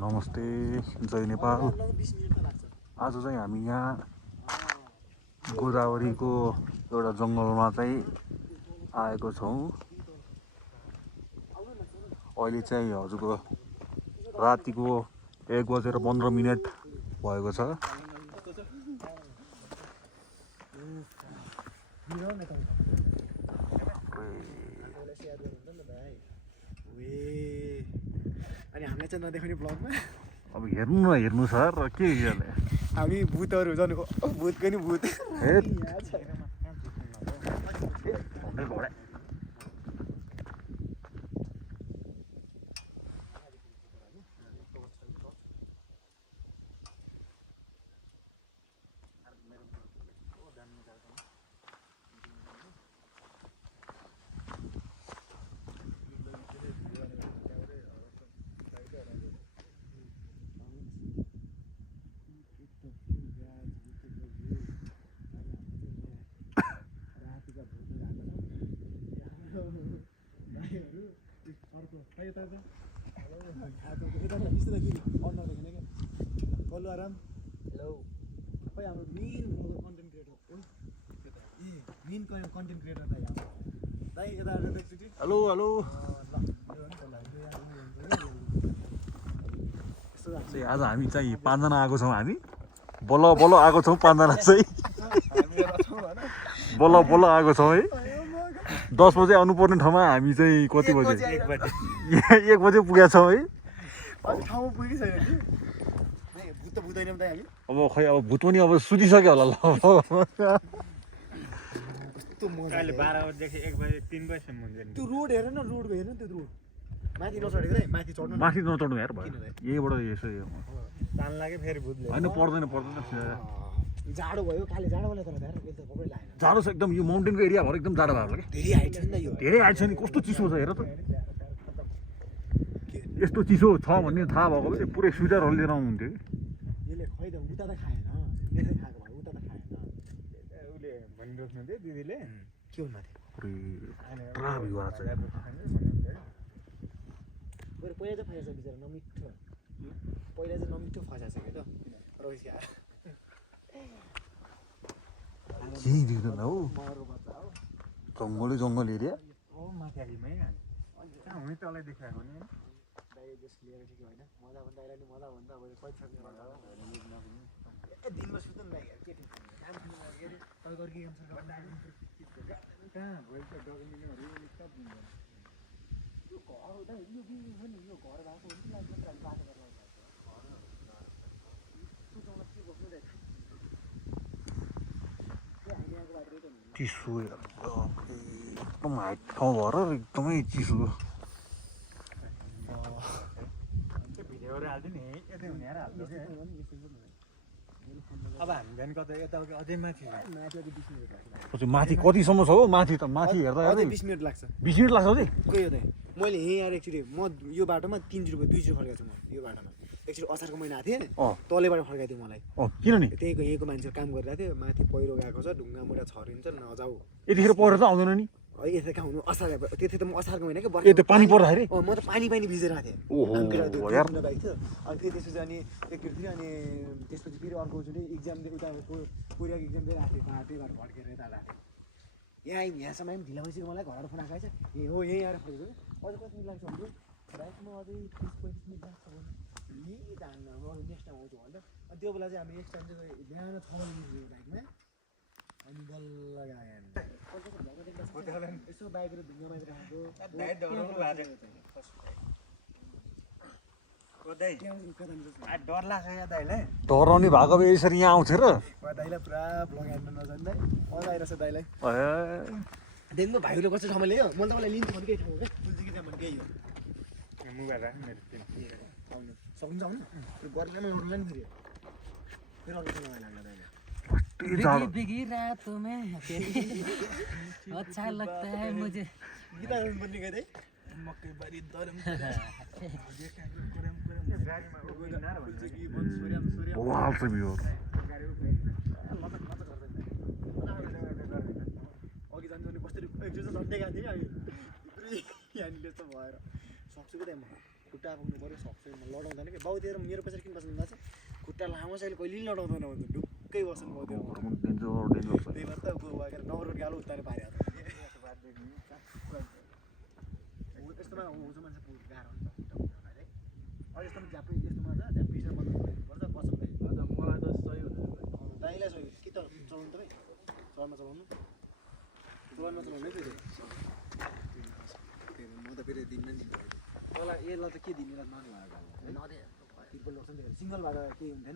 नमस्ते जय नेपाल। आज चाहिँ हामी यहाँ गोदावरीको एउटा जङ्गलमा चाहिँ आएको छौँ। अहिले चाहिँ हजुरको रातिको 1:15 भएको छ। अनि हामीलाई चाहिँ नदेखाउने ब्लगमा अब हेर्नु सर के गर्ने हामी भूतहरू जानु भूतको नि भूत हेलो हेलो आज हामी चाहिँ 5 जना आएको छौँ। हामी बल्ल आएको छौँ 5 जना चाहिँ बल्ल आएको छौँ है। 10 बजे आउनुपर्ने ठाउँमा हामी चाहिँ कति बजे 1 बजे पुगेका छौँ है। अब खै अब भूत पनि अब सुतिसक्यो होला ल। अहिले 12 बजेदेखि 1 बजे 3 बजेसम्म हुन्छ नि। त्यो रोड हेर न, रोडको हेर न, त्यो रोड माथि नचढेको रे, माथि चढ्नु माथि नचढ्नु यार भयो यहीबाट यसो तान लाग्यो फेरि भूतले। होइन पर्दैन जाडो भयो काले जाडो वाला तर यार बेल त कपडै लाएन। जाडो छ एकदम। यो माउन्टेनको एरिया भएर एकदम जाडो भएको क्या। धेरै हाइट छ नि त यो। धेरै हाइट छ नि कस्तो चिसो छ हेर त। यस्तो चिसो छ भन्ने थाहा भएको भए पुरै स्वेटरहरू लिएर आउनुहुन्थ्यो कि। यसले खै त उता त खाएन, यसले खाएको भए उता त खाएन। उसले भनिरहेको थियो दिदीले के हो माथि पुरै पुरा भ्यू आएको छ। बरु पहिला चाहिँ फसाएछ बिचरा नमिठो, पहिला चाहिँ नमिठो फसाएछ कि त रोइस यार। केही देख्दैन हौ, जङ्गल एरिया। ओ माथि आइमै कहाँ हुने तलै देखाएको नि दाइ जस लिएर ठिक होइन। मजा भन्दा दाइलाई नि मजा भन्दा अब पैसा नि मजा हो। ए दिनमा सुत्नु नि यार के ठीक काम सुन्नु लाग्यो रे। तल गर्की काम सुन्नु भन्दा कहाँ भोलि त डकुमेन्टहरू सब हुन्छ। यो घर हो त यो के हो नि यो घर भएको हो कि लाग्छ तर बाटो गरेर आउँछ। सुचाउन के बस्नु रे। के हामी यहाँको बाटो रहेछ नि। चिसो एकदम हाइट ठाउँ भएर एकदमै चिसो। भिडियोहरू हाल्थ्यो नि यतै हुने यार हाल्थ्यो कि। अब हामी जाने कतै यता अझै माथि माथि कतिसम्म छ हौ? माथि त माथि हेर्दा अझै 20 मिनेट लाग्छ। 20 मिनट लाग्छ अझै। गयो त मैले यहीँ आएर एकचोटि म यो बाटोमा 3 रुपियाँ 2 रुपियाँ फर्काएको छु म यो बाटोमा। एकचोटि असारको महिना आएको थिएँ तलैबाट फर्काइदियो मलाई। किन नि? त्यहीँको यहीँको मान्छेहरू काम गरिरहेको थियो, माथि पहिरो गएको छ, ढुङ्गा मुढा छरिन्छ नजाऊ। यतिखेर परेर त आउँदैन नि। यता कहाँ हुनु असार त्यति त म असारको महिना क्या त्यो पानी पर्दाखेरि म त पानी भिजेर थिएँ। ओहो यार बाइक थियो अनि फेरि त्यसपछि अनि एकचोटि थियो अनि त्यसपछि फेरि अर्कोचोटि इक्जाम उता कोरियाको इक्जाम दिएर आएको थिएँ। त्यही भएर भड्केर यता आएको थिएँ। यहाँसम्म पनि ढिला भइसक्यो। मलाई घरबाट फोन आएको छ ए हो यहीँ आएर फर्केको अझै कति मिनट लाग्छ भने बाइकमा अझै 30-35 मिनट लाग्छ भने यही जान्न म नेक्स्ट टाइम आउँछु भन्दा अनि त्यो बेला चाहिँ हामी नेक्स्ट टाइम चाहिँ बिहान 6 बजी निस्क्यो बाइकमा अनि बल्ल गयो यसो बाइकहरू ढुङ्गामा राखेको डर लाग्छ या दाइलाई। डराउने भएको भए यसरी यहाँ आउँथ्यो र। दाइलाई पुरा ब्लग हान्नु नजान्दै मजा आइरहेछ दाइलाई। देखिनु भाइले कस्तो ठाउँमा ल्यायो मैले तपाईँलाई लिन्छु भने केही ठाउँ क्या पुल्जीको त्यहाँ भने केही हो मोबाइल राख्नु मेरो आउनु सक्नुहुन्छ आउनु त्यो गर्दैन उठ्ला नि फेरि फेरि अर्को ठाउँमा लाग्ला दाइले। बिगी रातों में अच्छा लगता है मुझे। गीता बन्ने गए मकै बारी दरम वाह से भी हो अघि जानु कसरी एकजना झन्डै गएको थियो कि यहाँनिर यस्तो भएर सक्छु कि म खुट्टा पुग्नु पऱ्यो सक्छु म लडाउँदैन कि बाउतिर मेरो पछाडि किन बस्नु भन्दा चाहिँ खुट्टा लामो चाहिँ कहिले लडाउँदैन भन्छ ढुक्कै बस्नु बाउतिर त्यही भएर त गएर नगरको गालो उत्तानो पारे यस्तोमा हुन्छ मान्छे गाह्रो हुन्छ खुट्टा पुग्नलाई है अब यस्तोमा झ्याप्पै यस्तोमा छ झ्याप्पीसँग मद्दत गर्नुपर्छ पसल मलाई त सही हुँदैन दाइलाई सही कि त चलाउनु तपाईँ चलाउनु चलाउनु है फेरि म त फेरि दिन्न नि मलाई यसलाई त के दिने नदिनु भएको तिर्पल लोक्छ नि सिङ्गल भएर केही हुन्थेन